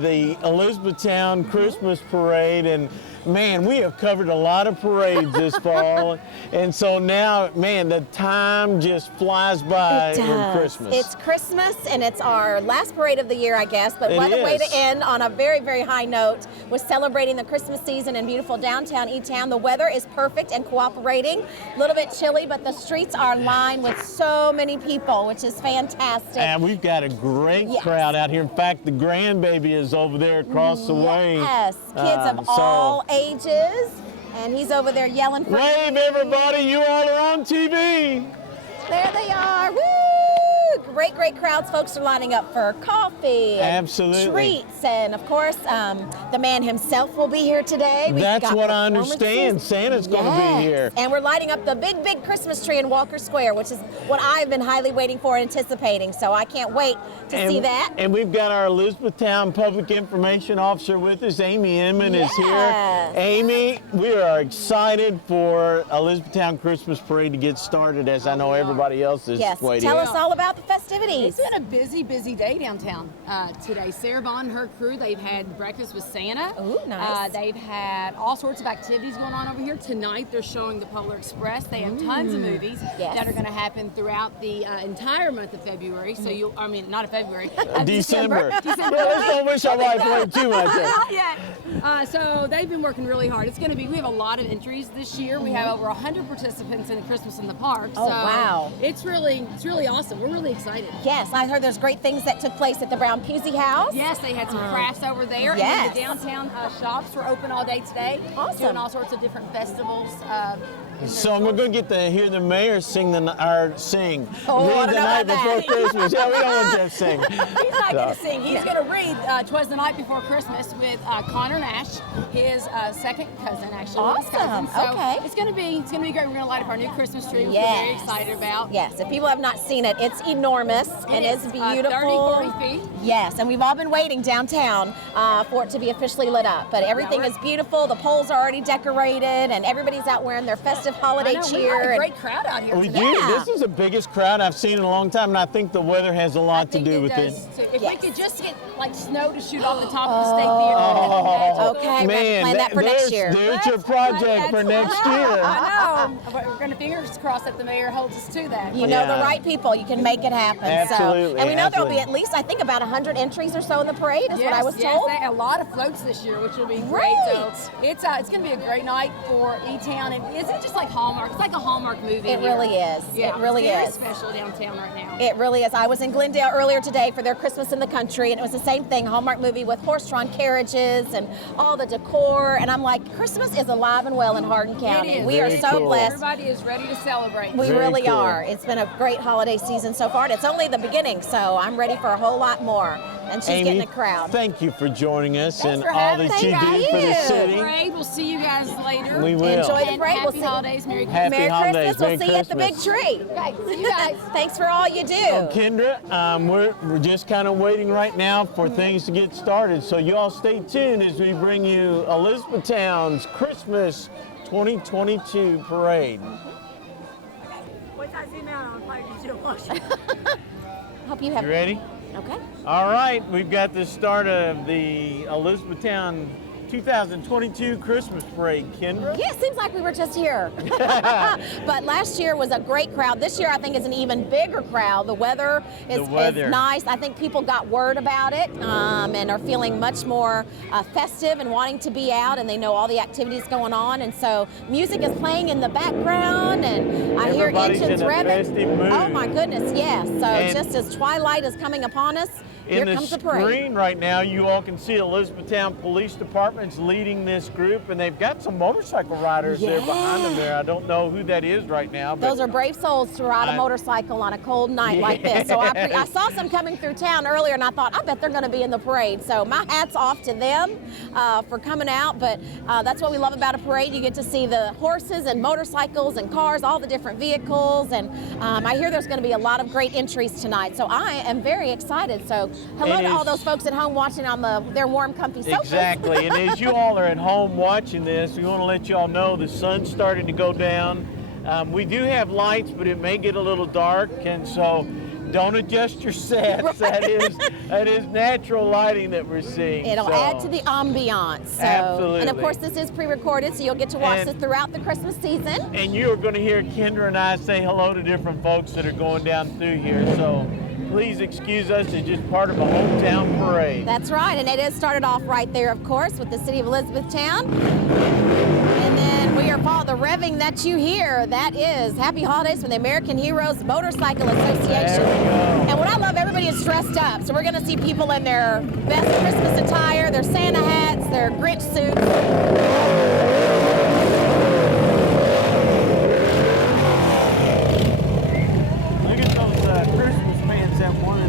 the Elizabethtown Christmas Parade, and man, we have covered a lot of parades this fall, and so now, man, the time just flies by in Christmas. It's Christmas, and it's our last parade of the year, I guess, but what a way to end on a very, very high note with celebrating the Christmas season in beautiful downtown E-Town. The weather is perfect and cooperating. A little bit chilly, but the streets are lined with so many people, which is fantastic. And we've got a great crowd out here. In fact, the grandbaby is over there across the way. Yes, kids of all ages, and he's over there yelling for wave, me. everybody, you all are on TV. There they are. Woo! Great, great crowds. Folks are lining up for coffee and treats, and of course, the man himself will be here today. That's what I understand. Santa's going to be here. And we're lighting up the big, big Christmas tree in Walker Square, which is what I've been highly waiting for and anticipating. So I can't wait to see that. And we've got our Elizabethtown Public Information Officer with us. Amy Inman is here. Amy, we are excited for Elizabethtown Christmas Parade to get started, as I know everybody else is waiting. Tell us all about the festivities. It's been a busy, busy day downtown today. Sarah Vaughn and her crew, they've had breakfast with Santa. Ooh, nice. They've had all sorts of activities going on over here. Tonight, they're showing the Polar Express. They have tons of movies that are going to happen throughout the entire month of February. So not of February. December. Let's don't wish our wife away too much. So they've been working really hard. It's going to be, we have a lot of entries this year. We have over 100 participants in Christmas in the Park. Oh, wow. It's really awesome. We're really excited. Yes, I heard there's great things that took place at the Brown Pusey House. Yes, they had some crafts over there. Yes. And the downtown shops were open all day today. Awesome. Doing all sorts of different festivals. So we're going to get to hear the mayor sing read the night before Christmas. Yeah, we don't want to sing. He's not going to sing. He's going to read "'Twas the Night Before Christmas" with Connor Nash, his second cousin, actually. Awesome. So it's going to be great. We're going to light up our new Christmas tree, which we're very excited about. Yes. If people have not seen it, it's enormous and it's beautiful. 30, 40 feet. Yes, and we've all been waiting downtown for it to be officially lit up. But everything is beautiful. The poles are already decorated, and everybody's out wearing their festive holiday cheer. We got a great crowd out here. We do. This is the biggest crowd I've seen in a long time, and I think the weather has a lot to do with it. If we could just get snow to shoot off the top of the state theater. Okay, man, plan that for next year. There's your project for next year. I know. We're going to fingers crossed that the mayor holds us to that. You know the right people. You can make it happen. Absolutely. And we know there'll be at least, I think, about 100 entries or so in the parade, is what I was told. Yes, a lot of floats this year, which will be great. So it's going to be a great night for E-Town. And isn't it just like Hallmark? It's like a Hallmark movie. It really is. Yeah, it really is. It's very special downtown right now. It really is. I was in Glendale earlier today for their Christmas in the Country, and it was the same thing, Hallmark movie with horse-drawn carriages and all the decor. And I'm like, Christmas is alive and well in Hardin County. It is. We are so blessed. Everybody is ready to celebrate. We really are. It's been a great holiday season so far, and it's only the beginning, so I'm ready for a whole lot more. And she's getting a crowd. Thank you for joining us and all that you do for the city. We'll see you guys later. We will. Enjoy the parade. Happy holidays. Merry Christmas. Happy holidays. We'll see you at the big tree. Okay, see you guys. Thanks for all you do. So Kendra, we're just kind of waiting right now for things to get started. So you all stay tuned as we bring you Elizabethtown's Christmas 2022 parade. Hope you have. You ready? Okay. All right, we've got the start of the Elizabethtown 2022 Christmas Parade, Kendra. Yeah, it seems like we were just here. But last year was a great crowd. This year I think is an even bigger crowd. The weather is nice. I think people got word about it and are feeling much more festive and wanting to be out, and they know all the activities going on. And so music is playing in the background, and I hear engines revving. Oh my goodness, yes. So just as twilight is coming upon us, here comes the parade. In the screen right now, you all can see Elizabethtown Police Department's leading this group, and they've got some motorcycle riders there behind them there. I don't know who that is right now. But those are brave souls to ride a motorcycle on a cold night like this. So I saw some coming through town earlier, and I thought, I bet they're going to be in the parade. So my hat's off to them for coming out. But that's what we love about a parade. You get to see the horses and motorcycles and cars, all the different vehicles. And I hear there's going to be a lot of great entries tonight. So I am very excited. So hello to all those folks at home watching on their warm, comfy sofas. Exactly. And as you all are at home watching this, we want to let you all know the sun's starting to go down. We do have lights, but it may get a little dark, and so Don't adjust your sets. Right. That is natural lighting that we're seeing. It'll add to the ambiance. So. Absolutely. And of course, this is pre-recorded, so you'll get to watch this throughout the Christmas season. And you are going to hear Kendra and I say hello to different folks that are going down through here. So please excuse us. It's just part of a hometown parade. That's right, and it is started off right there, of course, with the city of Elizabethtown. And then we are following the revving that you hear. That is Happy Holidays from the American Heroes Motorcycle Association. There we go. And what I love, everybody is dressed up. So we're going to see people in their best Christmas attire, their Santa hats, their Grinch suits.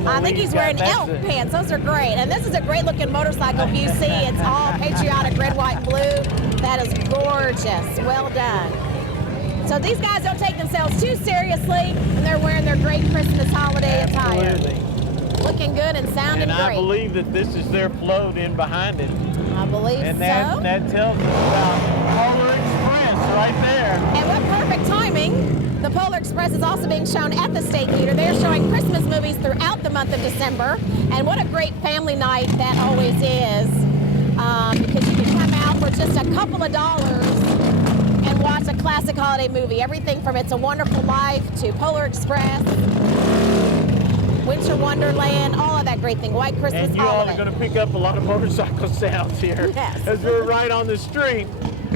I think he's wearing elf pants. Those are great. And this is a great looking motorcycle. If you see, it's all patriotic red, white, and blue. That is gorgeous. Well done. So these guys don't take themselves too seriously, and they're wearing their great Christmas holiday attire. Looking good and sounding great. And I believe that this is their float in behind it. I believe and so. And that tells us about Polar Express right there. And what perfect timing. The Polar Express is also being shown at the State Theater. They're showing Christmas movies throughout the month of December. And what a great family night that always is. Because you can come out for just a couple of dollars and watch a classic holiday movie. Everything from It's a Wonderful Life to Polar Express, Winter Wonderland, all of that great thing. White Christmas, and you all are going to pick up a lot of motorcycle sounds here. Yes. As we're right on the street.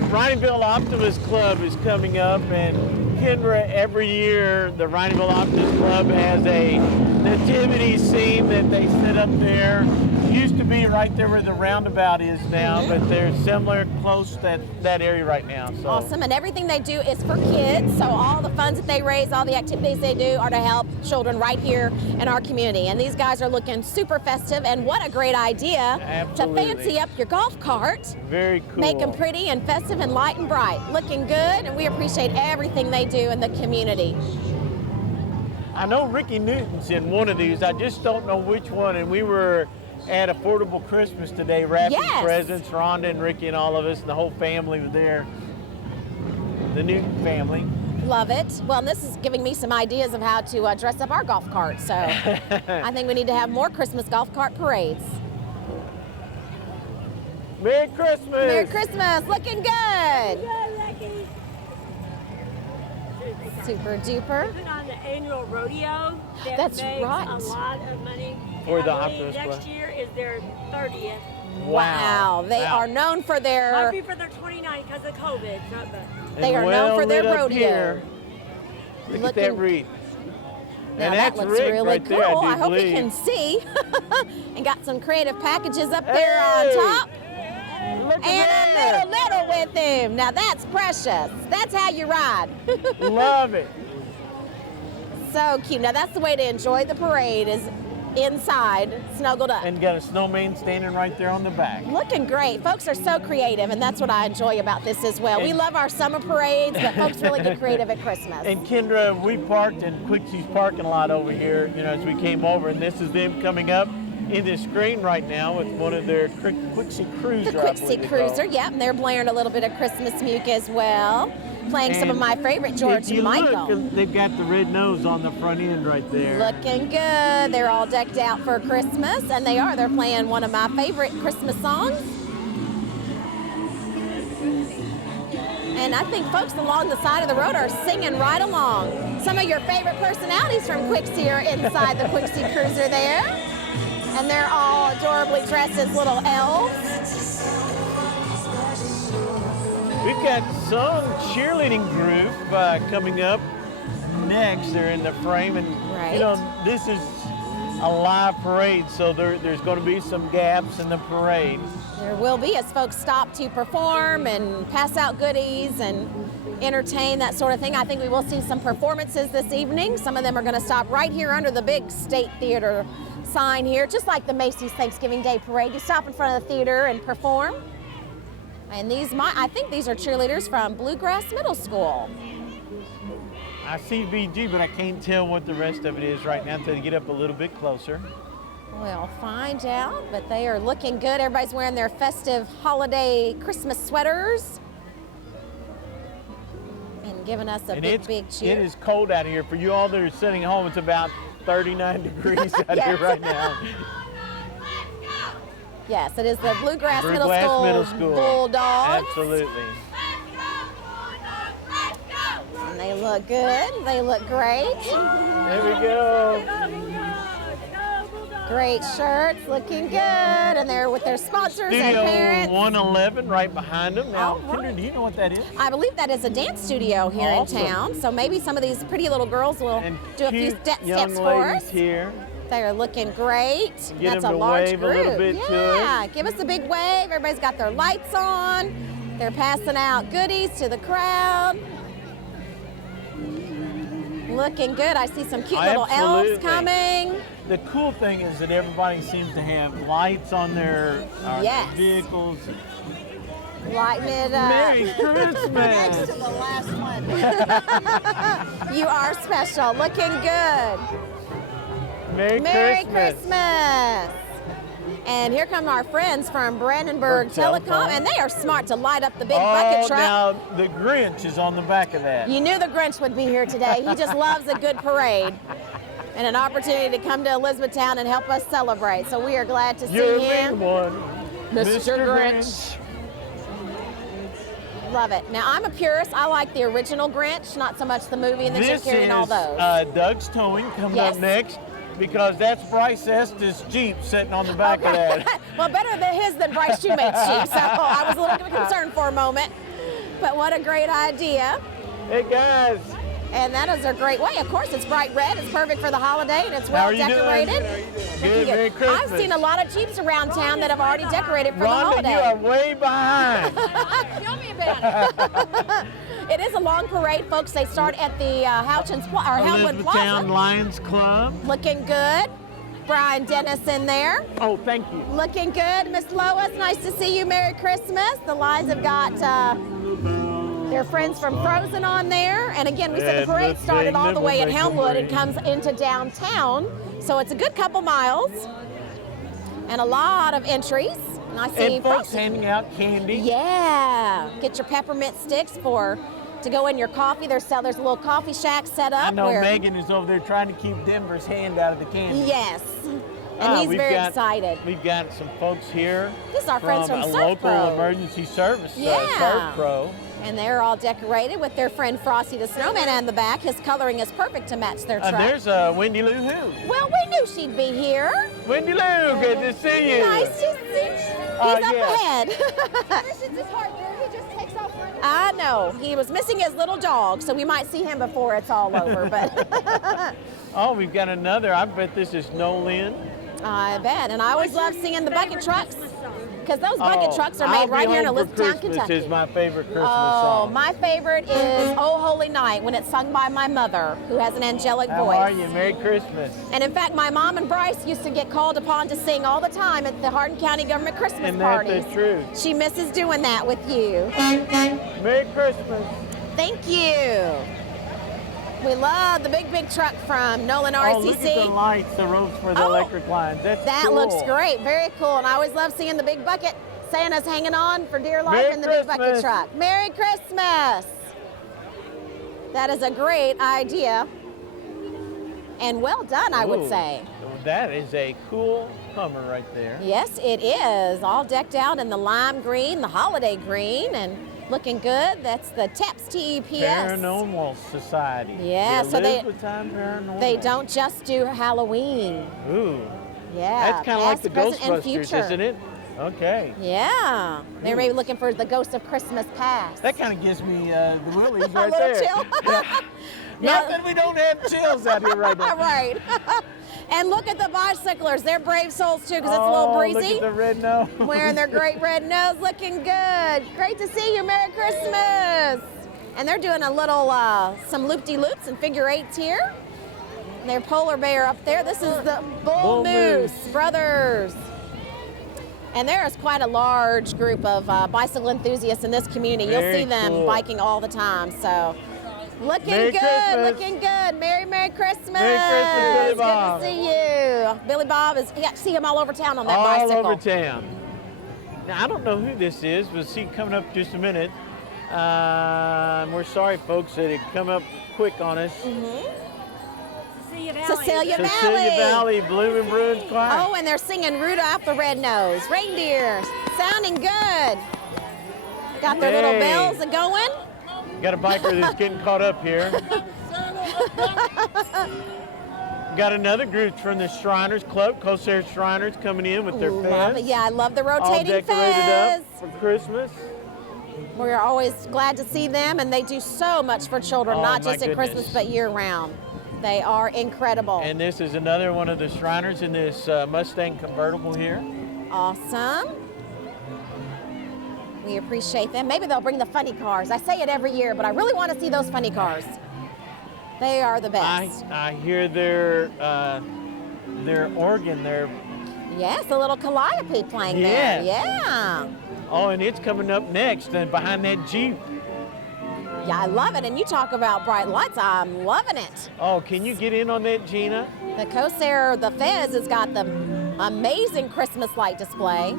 Rhineville Optimist Club is coming up, and Kendra, every year the Rhineville Optimist Club has a nativity scene that they set up there. Used to be right there where the roundabout is now, but they're similar, close to that area right now. So. Awesome, and everything they do is for kids, so all the funds that they raise, all the activities they do are to help children right here in our community. And these guys are looking super festive, and what a great idea. Absolutely. To fancy up your golf cart. Very cool. Make them pretty and festive and light and bright. Looking good, and we appreciate everything they do in the community. I know Ricky Newton's in one of these, I just don't know which one, and we were at Affordable Christmas today, wrapping presents. Rhonda and Ricky and all of us, and the whole family was there. The Newton family. Love it. Well, and this is giving me some ideas of how to dress up our golf cart. So I think we need to have more Christmas golf cart parades. Merry Christmas! Merry Christmas! Looking good! Super duper. Put on the annual rodeo. That's makes right. A lot of money. For the I believe Optimist next year is their 30th. Wow. They are known for their. Might be for their 29 because of COVID. They are known for their rodeo. Here. Look at that wreath. Now and that that's looks Rick really right cool. there, I hope you can see. And got some creative packages up there on top. Look And at a little with him. Now that's precious. That's how you ride. Love it. So cute. Now that's the way to enjoy the parade, is inside, snuggled up. And got a snowman standing right there on the back. Looking great. Folks are so creative, and that's what I enjoy about this as well. We love our summer parades, but folks really get creative at Christmas. And Kendra, we parked in Quixie's parking lot over here, as we came over, and this is them coming up in this screen right now with one of their Quixie Cruiser. The Quixie Cruiser, yep, and they're blaring a little bit of Christmas music as well. Playing some of my favorite George Michael. Look, they've got the red nose on the front end right there. Looking good. They're all decked out for Christmas, and they are. They're playing one of my favorite Christmas songs. And I think folks along the side of the road are singing right along. Some of your favorite personalities from Quixie are inside the Quixie Cruiser there. And they're all adorably dressed as little elves. We've got some cheerleading group coming up next. They're in the frame, and this is a live parade, so there's going to be some gaps in the parade. There will be, as folks stop to perform and pass out goodies and entertain, that sort of thing. I think we will see some performances this evening. Some of them are going to stop right here under the big State Theater sign here, just like the Macy's Thanksgiving Day Parade. You stop in front of the theater and perform. And I think these are cheerleaders from Bluegrass Middle School. I see BG, but I can't tell what the rest of it is right now until they get up a little bit closer. We'll find out, but they are looking good. Everybody's wearing their festive holiday Christmas sweaters and giving us a big cheer. It is cold out here. For you all that are sitting home, it's about 39 degrees out Yes. here right now. Yes, it is the Bluegrass Bluegrass Middle School Bulldogs. Absolutely. And they look good. They look great. There we go. Great shirts, looking good. And they're with their sponsors and Studio parents. 111 right behind them. Now, All right. Kendra, do you know what that is? I believe that is a dance studio here Awesome. in town. So maybe some of these pretty little girls will And do a few cute steps young for ladies us. here. They are looking great. Get That's them a to large wave a group. little bit to us. Yeah, give us a big wave. Everybody's got their lights on. They're passing out goodies to the crowd. Looking good. I see some cute little elves Absolutely. coming. The cool thing is that everybody seems to have lights on their Yes. vehicles. Lighting it up. Merry Christmas! the last one. You are special. Looking good. Merry Christmas. And here come our friends from Brandenburg Telecom, and they are smart to light up the big bucket truck. Now the Grinch is on the back of that. You knew the Grinch would be here today. He just loves a good parade and an opportunity to come to Elizabethtown and help us celebrate. So we are glad to see You're him. the one, Mr. Grinch. Love it. Now, I'm a purist. I like the original Grinch, not so much the movie and the Jim This Carrey and all is those. Doug's Towing coming Yes. up next, because that's Bryce Estes' Jeep sitting on the back of that. Well, better than his than Bryce Shoemate's Jeep, so I was a little bit concerned for a moment. But what a great idea. Hey guys, And that is a great way. Of course, it's bright red. It's perfect for the holiday, and it's how well are you decorated. doing? Looking Good, Merry Christmas. I've seen a lot of Jeeps around town that have already decorated for Rhonda, the you are holiday. way behind. Tell me about it. It is a long parade, folks. They start at the Helmwood Elizabethtown Plaza. Lions Club. Looking good. Brian Dennis in there. Oh, thank you. Looking good. Miss Lois, nice to see you. Merry Christmas. The Lions have got their friends from Frozen on there. And again, we said the And parade the started thing all that the will way in make them Helmwood and ring. comes into downtown. So it's a good couple miles. And a lot of entries. And I see And folks Frosty. handing out candy. Yeah. Get your peppermint sticks to go in your coffee. There's a little coffee shack set up. I know where, Megan is over there trying to keep Denver's hand out of the candy. Yes. And he's we've very got- excited. We've got some folks here. This is our friends from a Surf local Pro. emergency service, Yeah. Surf Pro. And they're all decorated with their friend Frosty the Snowman on the back. His coloring is perfect to match their truck. There's Wendy Lou Who. Well, we knew she'd be here. Wendy Lou, good to see you. Nice to see you. He's up ahead. I know. He was missing his little dog, so we might see him before it's all over. But Oh, we've got another. I bet this is Nolan. I bet. And I always love seeing the bucket trucks because those bucket trucks are I'll made right Be here in Home for Elizabethtown, Christmas Kentucky. is my favorite Christmas Oh, song. my favorite is Oh Holy Night when it's sung by my mother, who has an angelic How voice. are you? Merry Christmas. And in fact, my mom and Bryce used to get called upon to sing all the time at the Hardin County Government Christmas Isn't that parties. the truth? She misses doing that with you. Merry Christmas. Thank you. We love the big truck from Nolan RCC. Oh, look at the lights, the ropes for the Oh, electric lines. That's That cool. looks great. Very cool. And I always love seeing the big bucket. Santa's hanging on for dear life Merry in the big bucket Christmas. truck. Merry Christmas. That is a great idea. And well done, I would Ooh, say. That is a cool Hummer right there. Yes, it is. All decked out in the lime green, the holiday green, and looking good. That's the TAPS TEPS. Paranormal Society. Yeah, The so they- Elizabethtown Paranormal. They don't just do Halloween. Ooh, Yeah. that's kind of like past, the present, and Ghostbusters, future. isn't it? Okay. Yeah. They're maybe looking for the ghost of Christmas past. That kind of gives me the willies A right little there. chill. Not that we don't have chills out here right now. Right. And look at the bicyclers. They're brave souls too, because it's a little breezy. Look at the red nose. Wearing their great red nose, looking good. Great to see you. Merry Christmas. And they're doing a little, some loop-de-loops and figure eights here. Their polar bear up there. This is the Bull Moose Brothers. And there is quite a large group of bicycle enthusiasts in this community. You'll Very see them cool. biking all the time. So looking Merry good, Christmas. looking good. Merry Christmas. Merry Christmas, Billy Bob. Good to see you. Billy Bob is, you got to see him all over town on that All bicycle. over town. Now, I don't know who this is. We'll see coming up just a minute. We're sorry, folks, that it come up quick on us. Cecilia Valley. Cecilia Cecilia Valley Blooming Bruins Choir. Oh, and they're singing Rudolph the Red-Nosed Reindeer. Sounding good. Got their little bells a-going. Got a biker that's getting caught up here. Got another group from the Shriners Club, Corsair Shriners, coming in with their Love it. fez. Yeah, I love the All rotating decorated fez. up for Christmas. We're always glad to see them, and they do so much for children, Oh, not my just at Christmas, goodness. but year-round. They are incredible. And this is another one of the Shriners in this Mustang convertible here. Awesome. We appreciate them. Maybe they'll bring the funny cars. I say it every year, but I really want to see those funny cars. They are the best. I hear their organ, their Yes, a little calliope playing Yes. there. Yeah. oh, and it's coming up next and behind that Jeep. Yeah, I love it. And you talk about bright lights. I'm loving it. Oh, can you get in on that, Gina? The Corsair, the Fez, has got the amazing Christmas light display.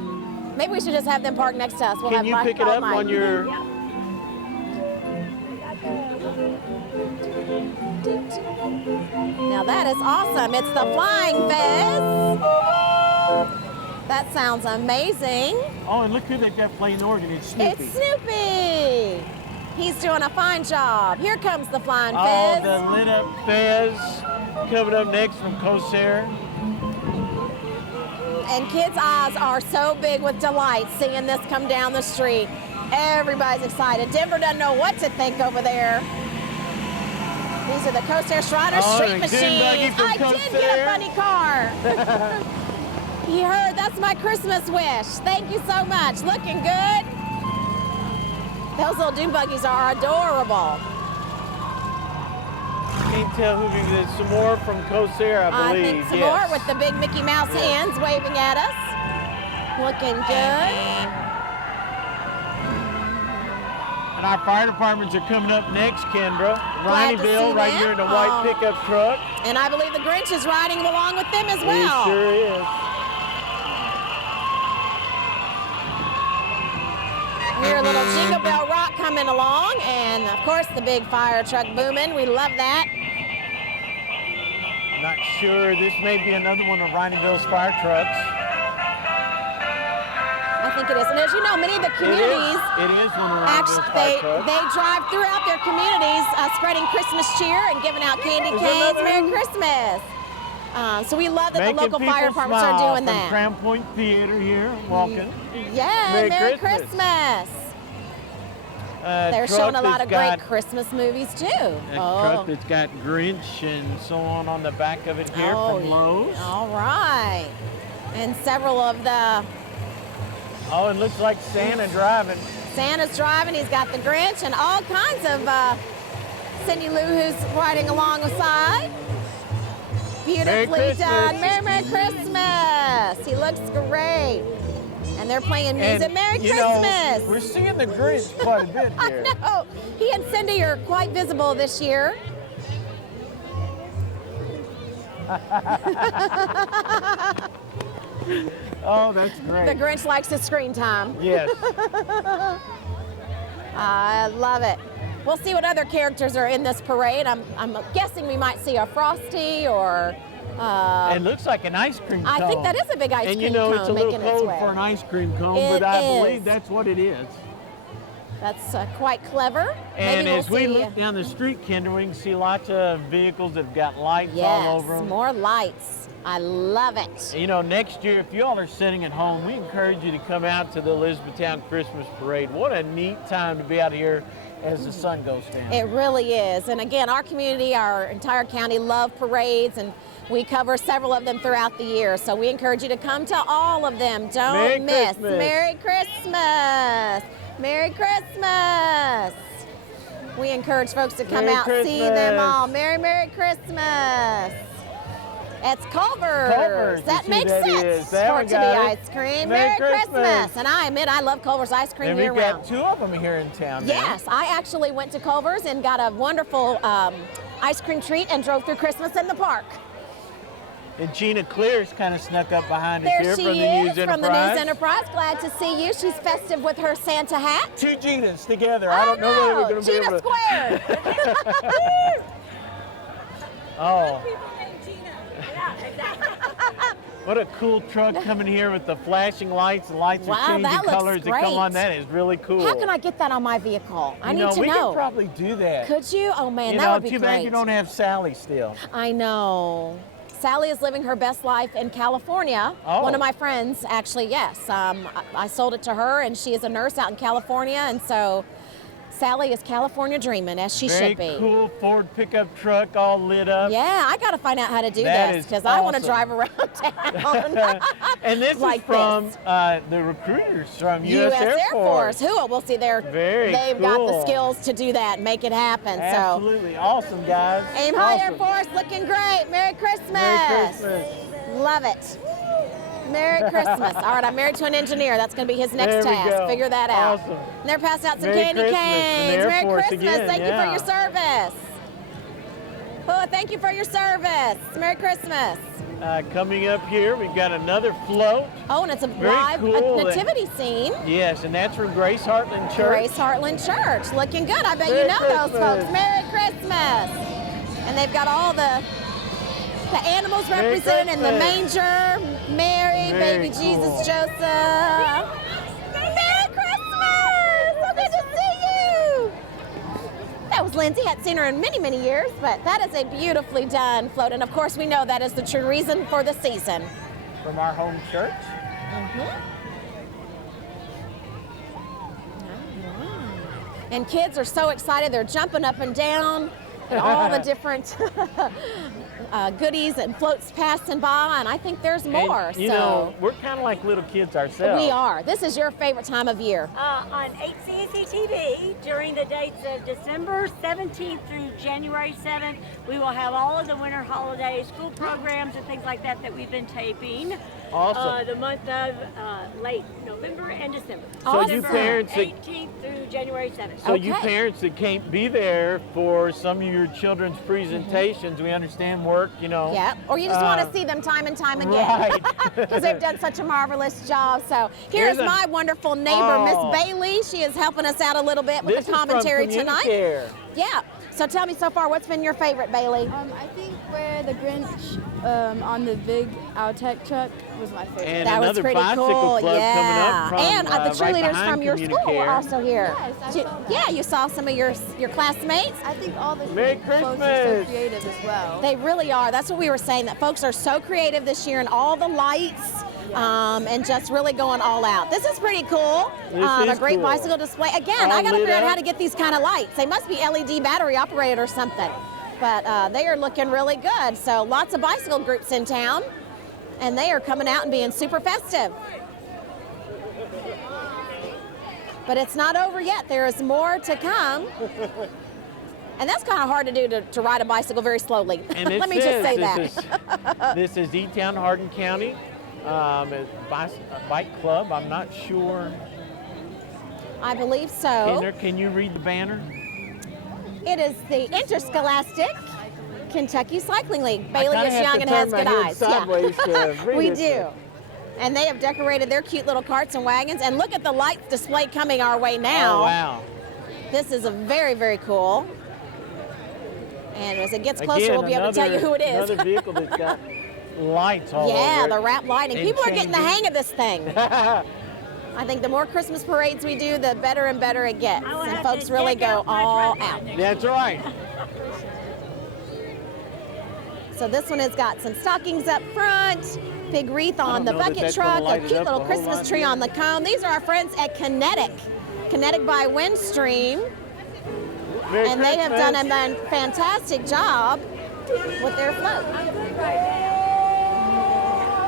Maybe we should just have them park next to us. We'll Can have you lights pick it all up night. on your? Now that is awesome. It's the Flying Fez. That sounds amazing. Oh, and look who they've got playing the organ. It's Snoopy. It's Snoopy. He's doing a fine job. Here comes the Flying Oh, Fez. the lit up Fez coming up next from Corsair. And kids' eyes are so big with delight seeing this come down the street. Everybody's excited. Denver doesn't know what to think over there. These are the Corsair Shriners Oh, Street and a dune buggy Machines. from I did get a Corsair. funny car. He heard, that's my Christmas wish. Thank you so much. Looking good. Those little dune buggies are adorable. Can't tell who we get. Some more from Corsair, I believe. think some yes. more with the big Mickey Mouse hands waving at us. Looking good. And our fire departments are coming up next, Kendra. Glad to see Ronnieville, right them. here in the white Oh. pickup truck. And I believe the Grinch is riding along with them as He well. sure is. We hear a little Jingle Bell Rock coming along, and of course the big fire truck booming. We love that. Not sure. This may be another one of Ronnieville's fire trucks. I think it is. And as you know, many of the communities It is one of actually Ronnieville's fire trucks. they drive throughout their communities, spreading Christmas cheer and giving out candy There's canes. another Merry one. Christmas. So we love that Making the local fire people departments smile are doing from that. Crown Point Theater here, walking. Yeah, Merry Merry Christmas. Christmas. They're Truck showing a lot that's of great got- Christmas movies too. A truck that's got Grinch and so on the back of it here from Lowe's. All right. And several of the Oh, it looks like Santa driving. Santa's driving. He's got the Grinch and all kinds of Cindy Lou who's riding alongside. Beautifully Christmas. done. Merry Christmas. He looks great. And they're playing music. And, Merry you know, Christmas. we're seeing the Grinch quite a bit I here. know. He and Cindy are quite visible this year. Oh, that's great. The Grinch likes his screen time. Yes. I love it. We'll see what other characters are in this parade. I'm guessing we might see a Frosty or. It looks like an ice cream cone. I think that is a big ice And cream you know, cone it's a little making its cold way. for an ice cream cone, It but I is. believe that's what it is. That's quite clever. And Maybe as we'll we see, look down the street, Kendra, we can see lots of vehicles that have got lights yes, all over them. more lights. I love it. You know, next year, if you all are sitting at home, we encourage you to come out to the Elizabethtown Christmas Parade. What a neat time to be out here as the sun goes down. It really is. And again, our community, our entire county love parades, and we cover several of them throughout the year. So we encourage you to come to all of them. Don't Merry miss. Christmas. Merry Christmas. Merry Christmas. We encourage folks to come Merry out, see them Christmas. all. Merry Christmas. It's Culver's. Culver's, That you see makes that sense is. That for one it to be got it. ice cream. Merry Christmas. Christmas. And I admit I love Culver's ice cream And year we've round. got two of them here in town now. Yes, I actually went to Culver's and got a wonderful ice cream treat and drove through Christmas in the park. And Gina Clear's kind of snuck up behind us There here she from the is News from Enterprise. the News Enterprise. Glad to see you. She's festive with her Santa hat. Two Ginas together. I don't know whether we're going to be Gina able to. squared. Oh. What a cool truck coming here with the flashing lights. The lights are Wow, changing that looks colors that come on. great. That is really cool. How can I get that on my vehicle? I need to we know. could probably do that. Could you? Oh man, You that know, would be too great. bad you don't have Sally still. I know. Sally is living her best life in California. Oh. One of my friends, actually, yes. I sold it to her, and she is a nurse out in California, and so Sally is California dreaming, as she should be. Very cool Ford pickup truck, all lit up. Yeah, I got to find out how to do That this is because I want to awesome. drive around town. And this Like is from this. the recruiters from U.S. Air Force. Who? We'll see. They've got the cool. skills to do that and make it happen. Absolutely awesome, guys. So, aim high, Air Awesome. Force, looking great. Merry Christmas. Merry Christmas. Love it. Merry Christmas. All right, I'm married to an engineer. That's going to be his next There we task. go. Figure that out. Awesome. And they're passing out some Merry candy Christmas from the canes. Air Merry Force Christmas. again, Thank you yeah. for your service. Oh, thank you for your service. Merry Christmas. Coming up here, we've got another float. Oh, and it's a Very live cool. nativity scene. Yes, and that's from Grace Heartland Church. Grace Heartland Church. Looking good. I bet Merry you know those Christmas. folks. Merry Christmas. And they've got all the animals Merry represented in the Christmas. manger. Mary, Very baby Jesus, cool. Joseph. Merry Christmas. So good to see you. That was Lindsay. Hadn't seen her in many, many years, but that is a beautifully done float. And of course, we know that is the true reason for the season. From our home church. And kids are so excited. They're jumping up and down and all the different goodies and floats passing by. And I think there's more. And, you know, we're kind of like little kids ourselves. We are. This is your favorite time of year. On HCEC-TV during the dates of December 17th through January 7th, we will have all of the winter holiday school programs and things like that that we've been taping. Awesome. The month of late November and December. So you December parents that- 18th through January 7th. So you Okay. parents that can't be there for some of your children's presentations, we understand work, you know. Yeah. Or you just want to see them time and time again. Right. Because they've done such a marvelous job. So here's Here's a- my wonderful neighbor, Oh. Miss Bailey. She is helping us out a little bit with This the is from commentary tonight. Communicare. Yeah. So tell me so far, what's been your favorite, Bailey? I think where the Grinch on the big Outech truck was my favorite. And That was another pretty bicycle cool. club Yeah. coming up from, and the right cheerleaders behind from your school were Communicare. also here. Yes, I Did- saw that. yeah, you saw some of your classmates. I think all the Merry folks are so Christmas. creative as well. They really are. That's what we were saying, that folks are so creative this year and all the lights and just really going all out. This is pretty cool. This A is great cool. bicycle display. Again, All I got to lit figure out up. how to get these kind of lights. They must be LED battery operated or something. But they are looking really good. So lots of bicycle groups in town, and they are coming out and being super festive. But it's not over yet. There is more to come. And that's kind of hard to do, to ride a bicycle very slowly. And it Let me just say that. This is E-Town, Hardin County. A bike club. I'm not sure. I believe so. Can you read the banner? It is the Interscholastic Kentucky Cycling League. Bailey kinda is have young to and turn has my good head eyes. sideways to read we it. do. And they have decorated their cute little carts and wagons. And look at the lights display coming our way now. Oh, wow. This is a very, very cool. And as it gets closer, Again, we'll be able to tell you who it is. Another vehicle that's got lights all Yeah, over the it. wrap lighting. And People are getting the changing. hang of this thing. I think the more Christmas parades we do, the better and better it gets. I will And have folks to really deck go out my all truck out. next That's right. So this one has got some stockings up front, big wreath on the know that bucket that's gonna truck, a light it cute up little a whole Christmas lot tree more. on the cone. These are our friends at Kinetic by Windstream. Merry And they have done Christmas. a fantastic job with their float.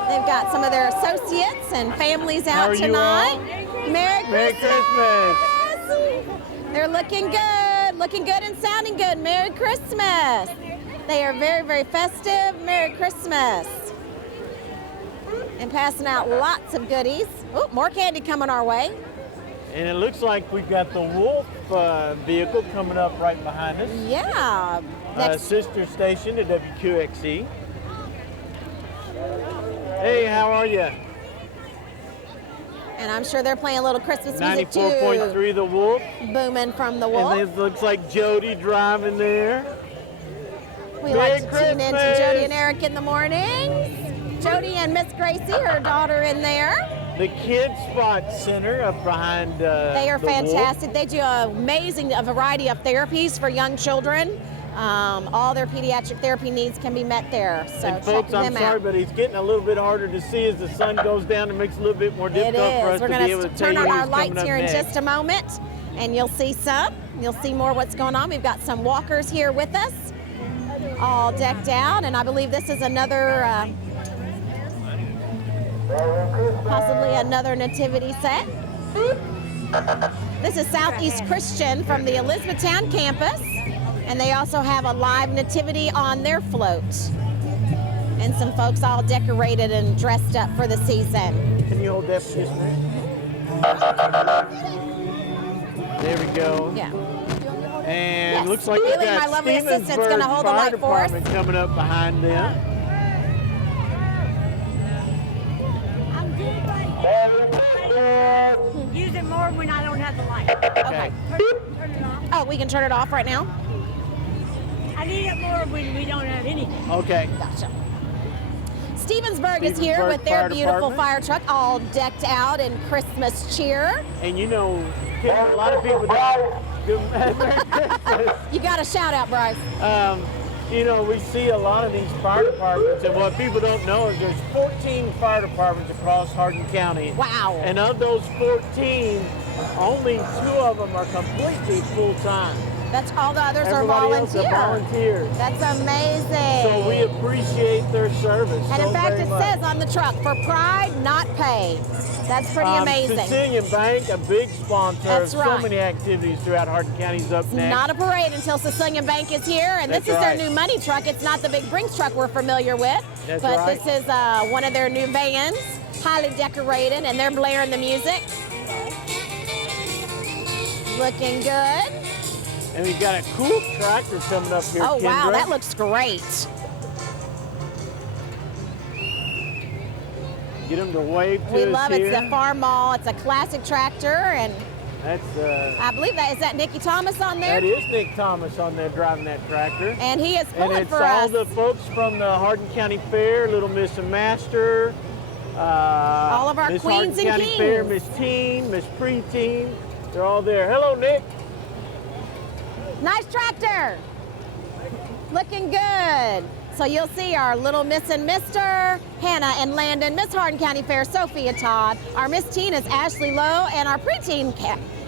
They've got some of their associates and families How out are you tonight. all? Merry Merry Christmas! Christmas. They're looking good and sounding good. Merry Christmas! They are very, very festive. Merry Christmas! And passing out lots of goodies. Oh, more candy coming our way. And it looks like we've got the Wolf vehicle coming up right behind us. Yeah. Next, Sister station to WQXE. Hey, how are you? and I'm sure they're playing a little Christmas music too. 94.3 The Wolf. Booming from the Wolf. And it looks like Jody driving there. We Merry like to tune in to Christmas. Jody and Eric in the mornings. Jody and Miss Gracie, her daughter, in there. The Kids Spot Center up behind They are the wolf. fantastic. They do a variety of therapies for young children. All their pediatric therapy needs can be met there. So And folks, check I'm them sorry, out. but it's getting a little bit harder to see as the sun goes down. It makes it a little bit more It difficult for us is. We're to going be able to to tell turn you on our who's coming lights up here in next. just a moment, and you'll see some. You'll see more what's going on. We've got some walkers here with us, all decked out, and I believe this is another, possibly another nativity set. This is Southeast Christian from the Elizabethtown campus, and they also have a live nativity on their float. And some folks all decorated and dressed up for the season. Can you hold that for just a minute? There we go. Yeah. And Yes. looks like we've Bailey, got my lovely assistant's Stevensburg gonna hold the Fire light for us. Department coming up behind them. Use it more when I don't have the light. Okay. Turn it off. Oh, we can turn it off right now? I need it more when we don't have anything. Okay. Gotcha. Stevensburg is here Stevensburg with their Fire beautiful Department. fire truck, all decked out in Christmas cheer. And you know, a lot of people don't. Merry Christmas. You got a shout out, Bryce. You know, we see a lot of these fire departments, and what people don't know is there's 14 fire departments across Hardin County. Wow. And of those 14, only 2 of them are completely full-time. That's all the others Everybody are else volunteer. are volunteers. That's amazing. So we appreciate their service and so in fact, very it much. says on the truck, for pride, not pay. That's pretty amazing. Sicilian Bank, a big sponsor That's of so right. many activities throughout Hardin County, is up next. Not a parade until Sicilian Bank is here, and That's this is right. their new money truck. It's not the big Brinks truck we're familiar with, That's but right. this is one of their new vans, highly decorated, and they're blaring the music. Looking good. And we've got a cool tractor coming up here, Oh wow, Kendra. that looks great. Get them to wave to We us love it. here. It's the Farm Mall. It's a classic tractor, and That's I believe is that Nicky Thomas on there? that is Nick Thomas on there driving that tractor. And he is And pulling it's for all us. the folks from the Hardin County Fair, Little Miss and Master. All of our Miss queens Hardin and County Fair, kings. Miss Teen, Miss Preteen. They're all there. Hello, Nick. Nice tractor. Looking good. So you'll see our little Miss and Mr. Hannah and Landon, Miss Hardin County Fair, Sophia Todd. Our Miss Teen is Ashley Lowe, and our preteen,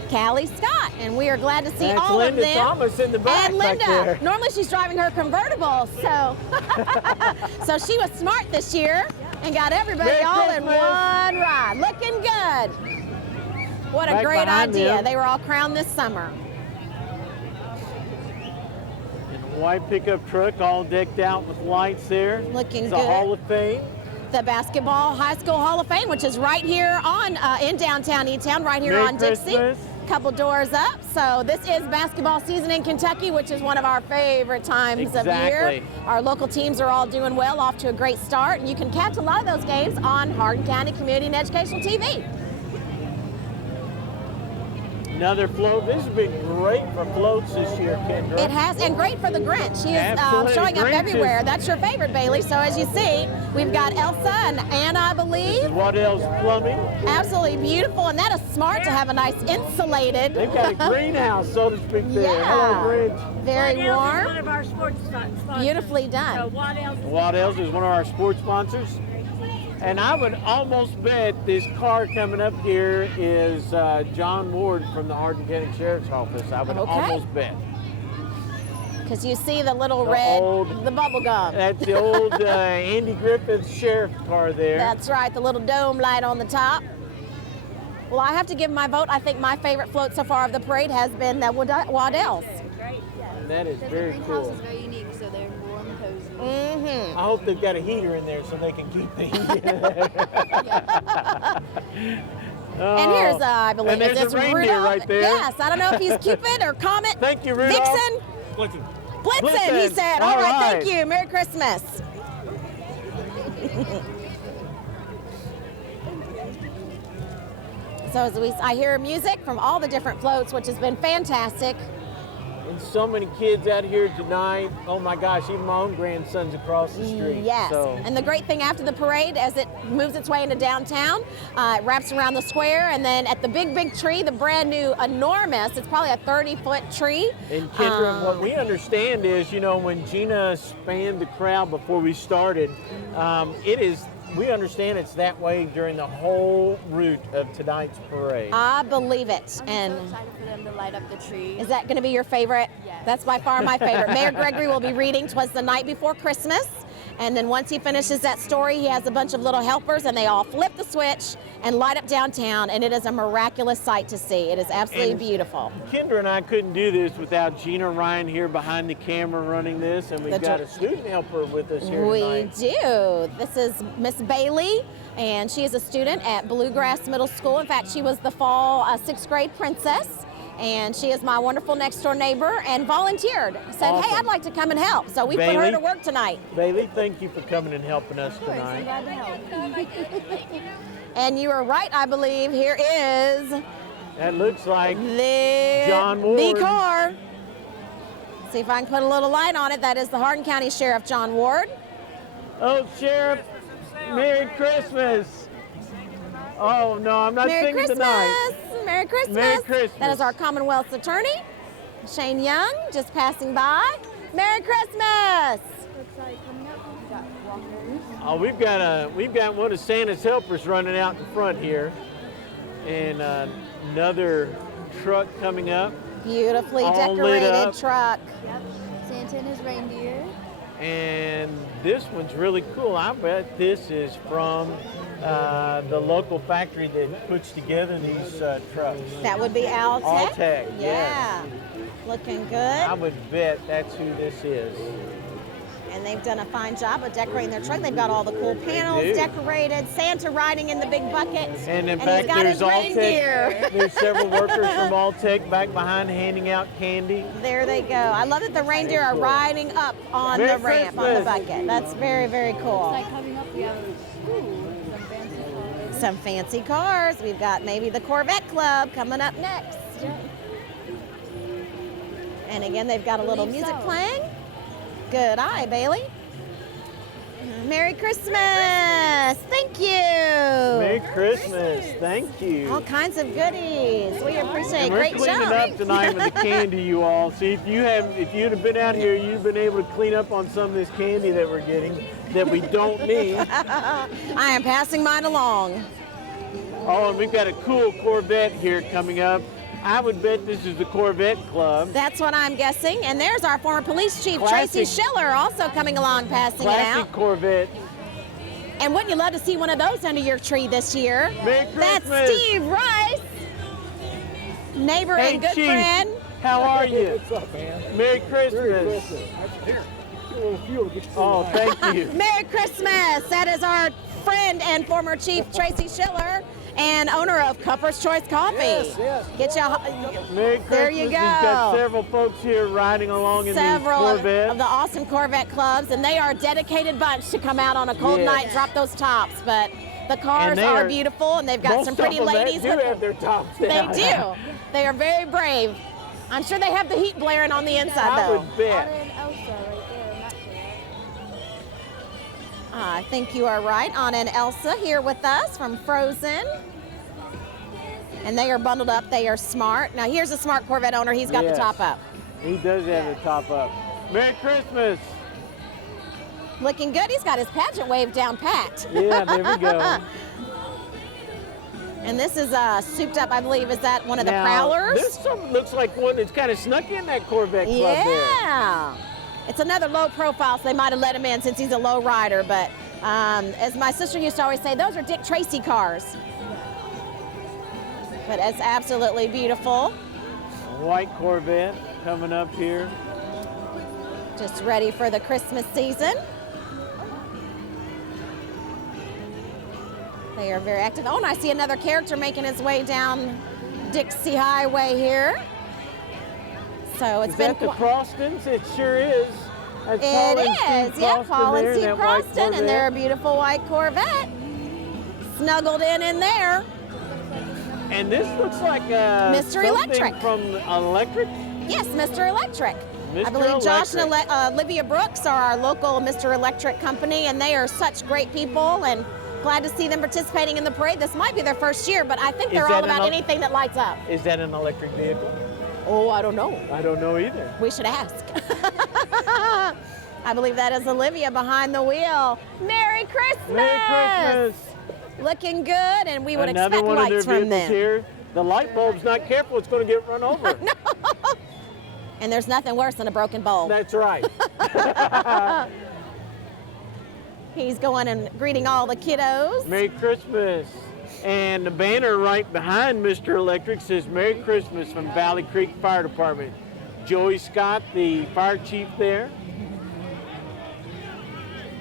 Callie Scott. And we are glad to see That's all Linda of them. Thomas in the back And back Linda. there. Normally she's driving her convertible, so so she was smart this year and got everybody Merry all in Christmas. one ride. Looking good. What a Right great behind idea. them. They were all crowned this summer. White pickup truck all decked out with lights there. Looking it's good. a Hall of Fame. The Basketball High School Hall of Fame, which is right here on in downtown E-Town, right here Merry on Dixie. Christmas. Couple doors up. So this is basketball season in Kentucky, which is one of our favorite times of year. Exactly. Our local teams are all doing well, off to a great start, and you can catch a lot of those games on Hardin County Community and Educational TV. Another float. This has been great for floats this year, Kendra. It has, and great for the Grinch. He is Absolutely. showing up Grinch is- everywhere. That's your favorite, Bailey. So as you see, we've got Elsa and Anna, I believe. Waddell's Plumbing. Absolutely beautiful, and that is smart to have a nice insulated. They've got a greenhouse, so to speak, there. Yeah. Hello, Grinch. Very Waddell's is one warm, of our sports sponsors. beautifully done. So Waddell's Waddell's is one of our sports sponsors. And I would almost bet this car coming up here is John Ward from the Hardin County Sheriff's Office. I would Okay. almost bet. Because you see the little The red, old- the bubble gum. That's the old Andy Griffith sheriff car there. That's right, the little dome light on the top. Well, I have to give my vote. I think my favorite float so far of the parade has been the Waddell's. And that is very greenhouse cool. is very unique, so they're warm and cozy. Mm-hmm. I hope they've got a heater in there so they can keep the heat in there. And here's, I believe, and there's is this a reindeer Rudolph? right there. Yes, I don't know if he's Cupid or Comet. Thank you, Rudolph. Vixen. Blitzen. Blitzen, he said. All All right, right. thank you. Merry Christmas. So as I hear music from all the different floats, which has been fantastic. and so many kids out here tonight. Oh my gosh, even my own grandson's across the street. Yes, So. and the great thing after the parade, as it moves its way into downtown, it wraps around the square, and then at the big tree, the brand new enormous, it's probably a 30-foot tree. And Kendra, what we understand is, you know, when Gina spanned the crowd before we started, we understand it's that way during the whole route of tonight's parade. I believe it. I'm so excited for them to light up the tree. Is that going to be your favorite? Yes. That's by far my favorite. Mayor Gregory will be reading "'Twas the Night Before Christmas," and then once he finishes that story, he has a bunch of little helpers, and they all flip the switch and light up downtown, and it is a miraculous sight to see. It is absolutely beautiful. Kendra and I couldn't do this without Gina Ryan here behind the camera running this, and we've got a student helper with us here tonight. We do. This is Miss Bailey, and she is a student at Bluegrass Middle School. In fact, she was the fall 6th grade princess. And she is my wonderful next door neighbor and volunteered. Said, Awesome. Hey, I'd like to come and help. So we put her to work tonight. Bailey, thank you for coming and helping us I'm tonight. glad to help. And you are right, I believe. Here is That looks like the John Ward. the car. See if I can put a little light on it. That is the Hardin County Sheriff John Ward. Oh, Sheriff, Merry Christmas. Oh, no, I'm not Merry singing Christmas. tonight. Merry Christmas. Merry Christmas. That is our Commonwealth's attorney, Shane Young, just passing by. Merry Christmas. Looks like coming up, we got walkers. Oh, we've got one of Santa's helpers running out in front here, and another truck coming up. Beautifully All lit decorated up. truck. Yep. Santa and his reindeer. And this one's really cool. I bet this is from the local factory that puts together these trucks. That would be Altec. Altec, Yeah. Looking good. I would bet that's who this is. And they've done a fine job of decorating their truck. They've got all the cool panels do. decorated. Santa riding in the big bucket. And in he's fact, got there's his reindeer. Altec. There's several workers from Altec back behind handing out candy. There they go. I love that the reindeer are riding up on Merry the ramp, on the Christmas. bucket. That's very, very cool. Like coming up, we have some fancy cars. Some fancy cars. We've got maybe the Corvette Club coming up next. And again, they've got a little music playing. Good eye, Bailey. Merry Christmas. Thank you. Merry Christmas. Thank you. All kinds of goodies. We appreciate it. And we're Great cleaning job. up tonight with the candy, you all. See, if you'd have been out here, you'd been able to clean up on some of this candy that we're getting that we don't need. I am passing mine along. Oh, and we've got a cool Corvette here coming up. I would bet this is the Corvette Club. That's what I'm guessing. And there's our former police chief, Classic. Tracy Schiller, also coming along, passing it Classic out. Corvette. And wouldn't you love to see one of those under your tree this year? Merry That's Christmas. Steve Rice, neighbor Hey, and good Chief. friend. How are you? What's up, man? Merry Christmas. Here, get a little fuel to get you through Oh, the night. thank you. Merry Christmas. That is our friend and former chief, Tracy Schiller, and owner of Cupper's Choice Coffee. Yes. Get you. Merry Christmas. There you We've got go. several folks here riding along in these Several of Corvettes. the awesome Corvette clubs, and they are a dedicated bunch to come out on a cold Yes. night, drop those tops. But the cars And they are are- beautiful, and they've got Most some of pretty them ladies do with have their tops They down. do. They are very brave. I'm sure they have the heat blaring on the inside, I though. would bet. Anna and Elsa right there in that car. I think you are right. Anna and Elsa here with us from Frozen. And they are bundled up. They are smart. Now, here's a smart Corvette owner. He's got Yes. the top up. He does have the top up. Merry Christmas. Looking good. He's got his pageant wave down pat. Yeah, there we go. And this is souped up, I believe. Is that one of the Now, Prowlers? This something looks like one that's kind of snuck in that Corvette Club there. Yeah. It's another low profile, so they might have let him in since he's a low rider. But as my sister used to always say, those are Dick Tracy cars. But it's absolutely beautiful. White Corvette coming up here. Just ready for the Christmas season. They are very active. Oh, and I see another character making his way down Dixie Highway here. So it's Is been that the Crostons? It sure is. That's Paul It and Steve is, yeah, Croston Paul there and in Steve that white Croston, and they're a Corvette. beautiful white Corvette. Snuggled in there. And this looks like Mr. something Electric. from Electric. Yes, Mr. Electric. Mr. I believe Josh and Electric. Olivia Brooks are our local Mr. Electric company, and they are such great people, and glad to see them participating in the parade. This might be their first year, but I think they're all about anything that lights up. Is that an electric vehicle? Oh, I don't know. I don't know either. We should ask. I believe that is Olivia behind the wheel. Merry Christmas! Merry Christmas! Looking good, and we would Another expect one of their lights from vehicles them. here. The light bulb's not careful, it's going to get run over. And there's nothing worse than a broken bulb. That's right. He's going and greeting all the kiddos. Merry Christmas. And the banner right behind Mr. Electric says Merry Christmas from Valley Creek Fire Department. Joey Scott, the fire chief there.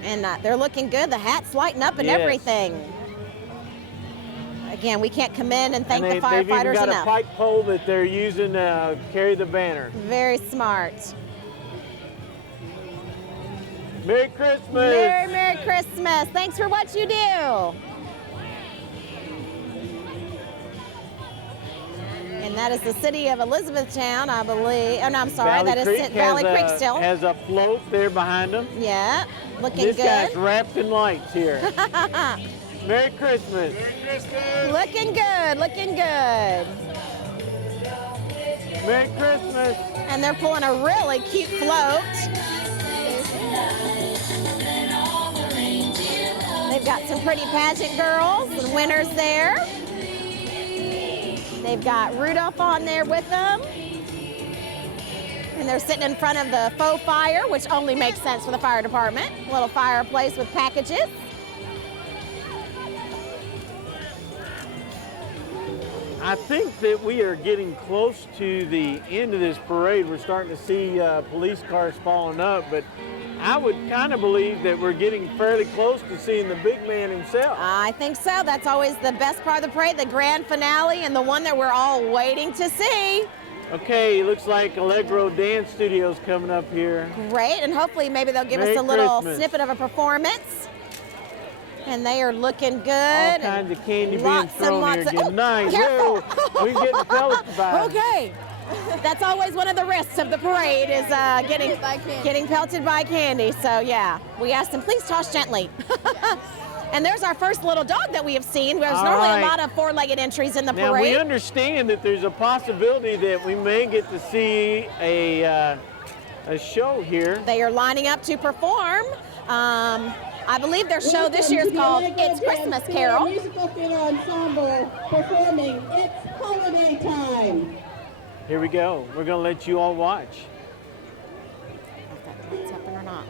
And they're looking good. The hat's lighting up and Yes. everything. Again, we can't come in and thank And the they've even firefighters got enough. a pike pole that they're using to carry the banner. Very smart. Merry Christmas. Merry, Merry Christmas. Thanks for what you do. And that is the city of Elizabethtown, I believe. Oh, no, I'm sorry. That is Valley Creek still. Has a float there behind them. Yeah, looking This good. guy's wrapped in lights here. Merry Christmas. Looking good, looking good. Merry Christmas. And they're pulling a really cute float. They've got some pretty pageant girls and winners there. They've got Rudolph on there with them. And they're sitting in front of the faux fire, which only makes sense for the fire department. A little fireplace with packages. I think that we are getting close to the end of this parade. We're starting to see police cars following up, but I would kind of believe that we're getting fairly close to seeing the big man himself. I think so. That's always the best part of the parade, the grand finale, and the one that we're all waiting to see. Okay, looks like Allegro Dance Studio's coming up here. Great, and hopefully maybe they'll give Merry us a little Christmas. snippet of a performance. And they are looking good. All kinds of candy being lots and thrown lots here. of- Good night. Careful. Whoa, we're getting pelleted by 'em. Okay. That's always one of the risks of the parade is getting pelted by candy. So yeah, we asked them, please toss gently. And there's our first little dog that we have seen. There's All normally right. a lot of four-legged entries in the Now parade. we understand that there's a possibility that we may get to see a show here. They are lining up to perform. I believe their show this year is called It's Christmas Carol. Musical theater ensemble performing It's Holiday Time. Here we go. We're going to let you all watch. If that lights up or not.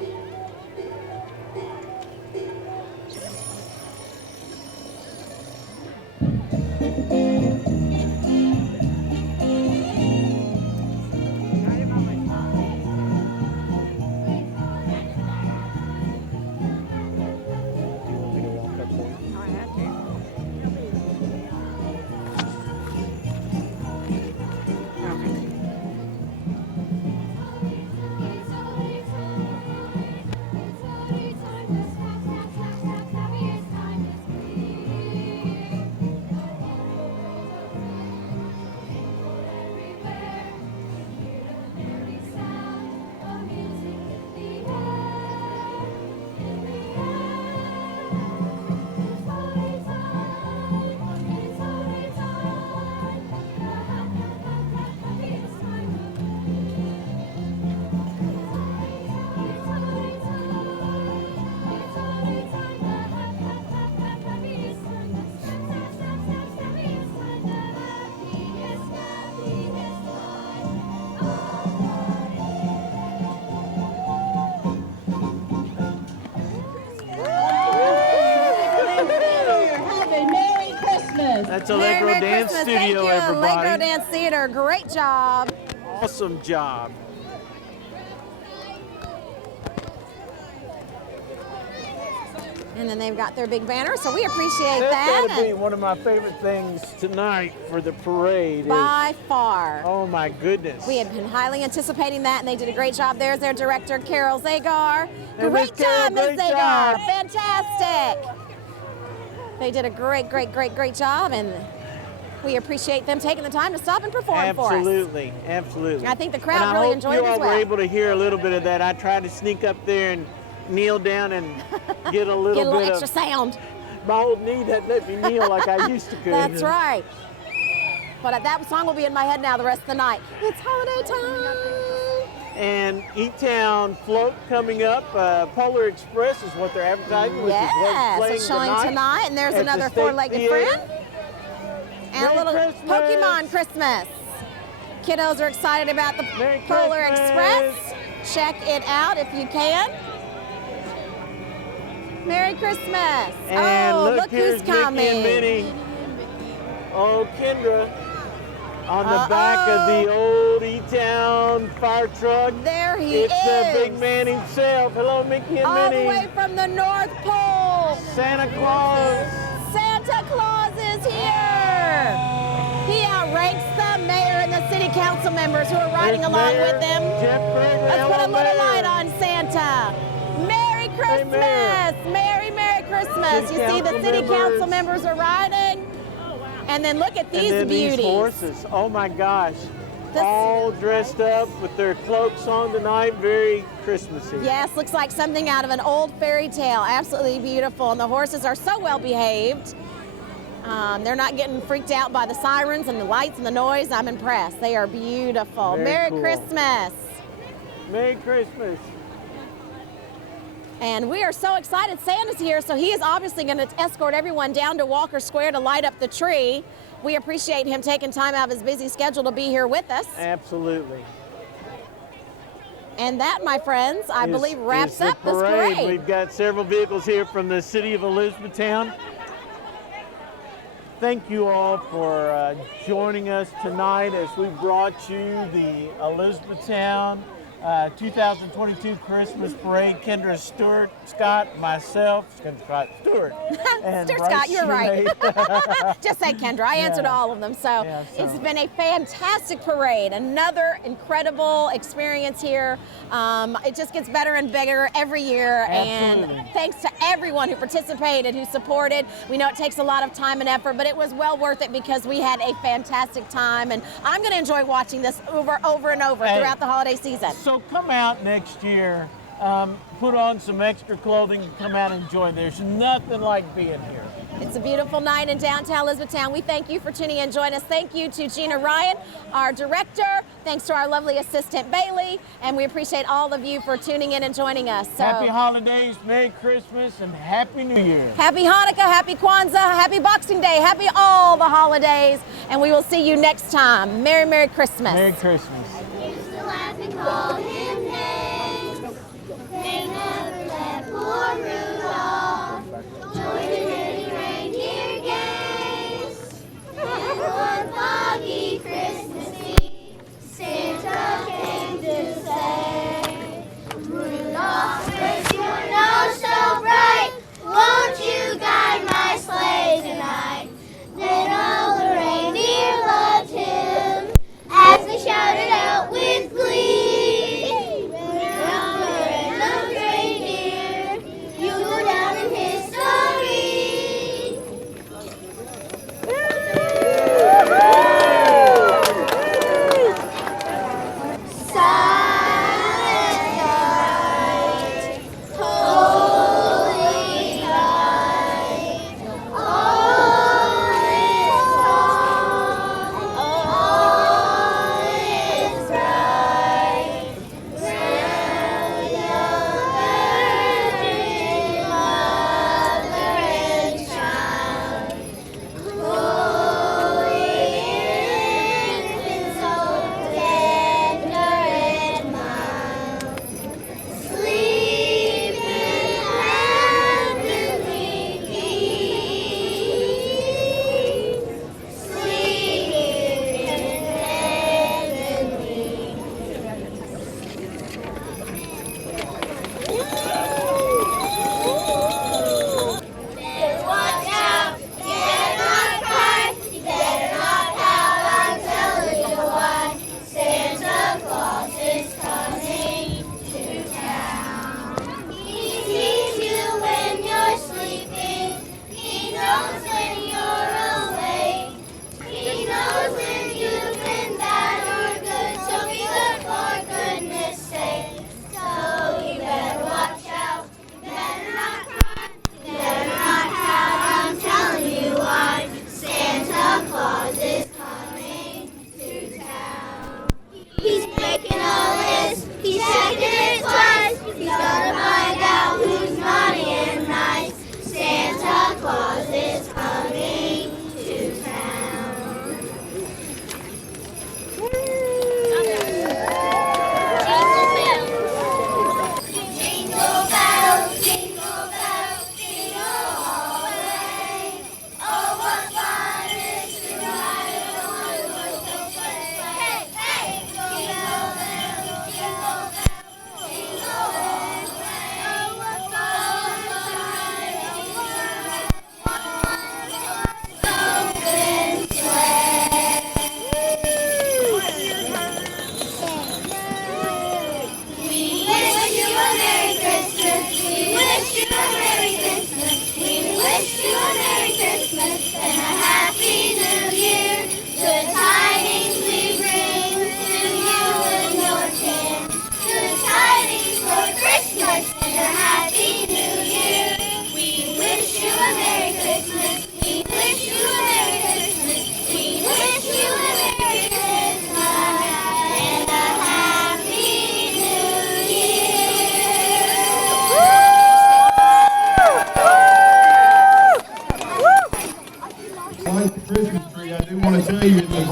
Have a Merry Christmas. That's Allegro Merry Dance Christmas. Studio, Thank you, everybody. Allegro Dance Theater. Great job. Awesome job. And then they've got their big banner, so we appreciate That's that. got to be one of my favorite things tonight for the parade. Is, By far. oh my goodness. We had been highly anticipating that, and they did a great job. There's their director, Carol Zagar. And Miss Great Carol, job, Ms. great Zagar. job. Fantastic. They did a great job, and we appreciate them taking the time to stop and perform for us. Absolutely, absolutely. I think the crowd really enjoyed it as I hope you all well. were able to hear a little bit of that. I tried to sneak up there and kneel down and get a little, Get a little bit extra sound. My old knee doesn't let me kneel like I used to could. That's right. But that song will be in my head now the rest of the night. It's holiday time. And E-Town float coming up. Polar Express is what they're advertising, which is what's playing it's showing tonight. And there's at another the State four-legged Theater. friend. And Merry a little Christmas. Pokemon Christmas. Kiddos are excited about the Merry Polar Christmas. Express. Check it out if you can. Merry Christmas. And oh, look, here's who's coming. Mickey and Minnie. Oh, Kendra. On the back of the old E-Town fire truck. There he it's is. the big man himself. Hello, Mickey and All Minnie. the way from the North Pole. Santa Claus. Santa Claus is here. He outranks the mayor and the city council members who are riding There's along Mayor with him. Jeff Gregory. Let's put a Hello, little Mayor. light on Santa. Merry Christmas. Merry Christmas. City You see the council city members. council members are riding. And then look at these and then beauties. These horses. Oh my gosh. All dressed up with their cloaks on tonight. Very Christmassy. Yes, looks like something out of an old fairy tale. Absolutely beautiful. And the horses are so well behaved. They're not getting freaked out by the sirens and the lights and the noise. I'm impressed. They are beautiful. Very Merry cool. Christmas. Merry Christmas. And we are so excited. Santa's here, so he is obviously going to escort everyone down to Walker Square to light up the tree. We appreciate him taking time out of his busy schedule to be here with us. Absolutely. And that, my friends, I believe wraps the up this parade. We've got several vehicles here from the city of Elizabethtown. Thank you all for joining us tonight as we brought you the Elizabethtown 2022 Christmas Parade. Kendra Stewart, Scott, myself, Scott Stewart, and Stuart Bryce Scott, you're right. Schumate. Just say Kendra. I answered all of them. So it's been a fantastic parade. Another incredible experience here. It just gets better and bigger every year. Absolutely. And thanks to everyone who participated, who supported. We know it takes a lot of time and effort, but it was well worth it because we had a fantastic time. And I'm going to enjoy watching this over and over throughout the holiday season. So come out next year, put on some extra clothing and come out and enjoy. There's nothing like being here. It's a beautiful night in downtown Elizabethtown. We thank you for tuning in and joining us. Thank you to Gina Ryan, our director. Thanks to our lovely assistant, Bailey. And we appreciate all of you for tuning in and joining us. So, Happy holidays, Merry Christmas, and Happy New Year. Happy Hanukkah, Happy Kwanzaa, Happy Boxing Day, Happy all the holidays. And we will see you next time. Merry Christmas. Merry Christmas. Used to laugh and call him names. They never let poor Rudolph join in any reindeer games. And one foggy Christmas Eve, Santa came to say, Rudolph, with your nose so bright, won't you guide my sleigh tonight? Then all the reindeer loved him as they shouted out with glee.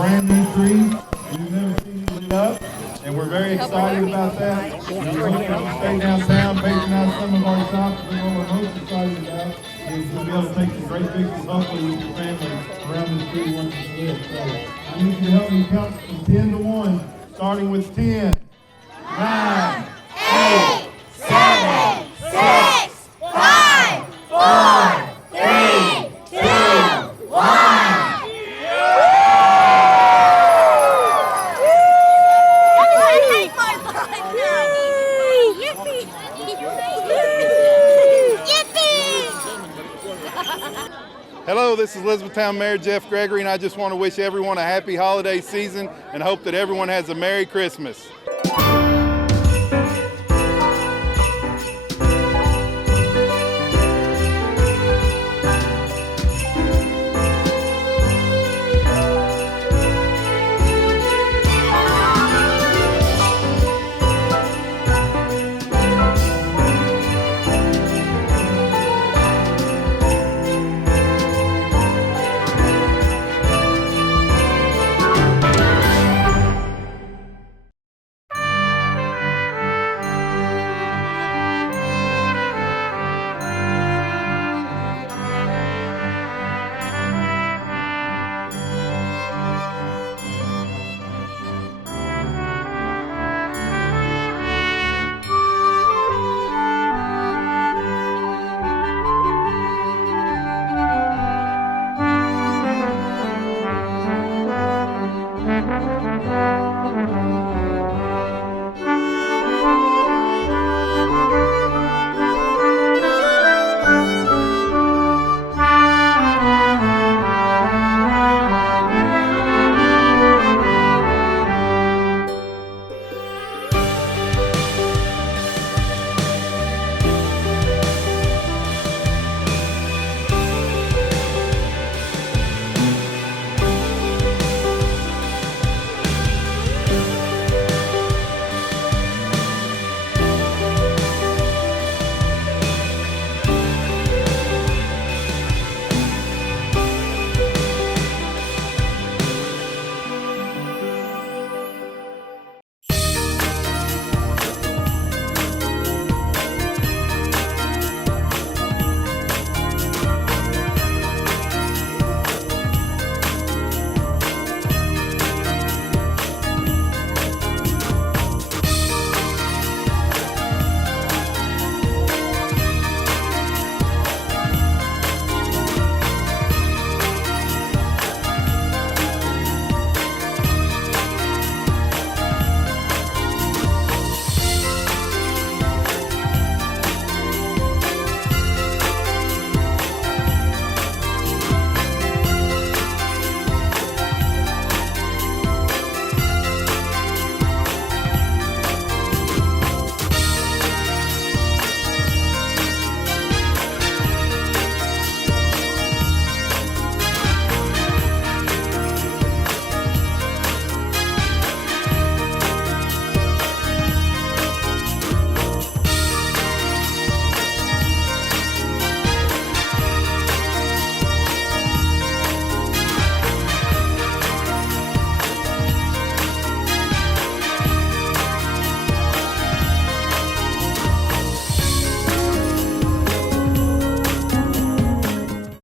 brand new tree. We've never seen it lit up, and we're very excited about that. We hope that you stay downtown, patronize some of our shops. But what we're most excited about is to be able to take some great pictures, hopefully with your family, around this tree once it's lit. So I need you to help me count from 10 to 1, starting with 10, 9, 8, 7, 6, 5, 4, 3, 2, 1. Hello, this is Elizabethtown Mayor Jeff Gregory, and I just want to wish everyone a happy holiday season and hope that everyone has a Merry Christmas.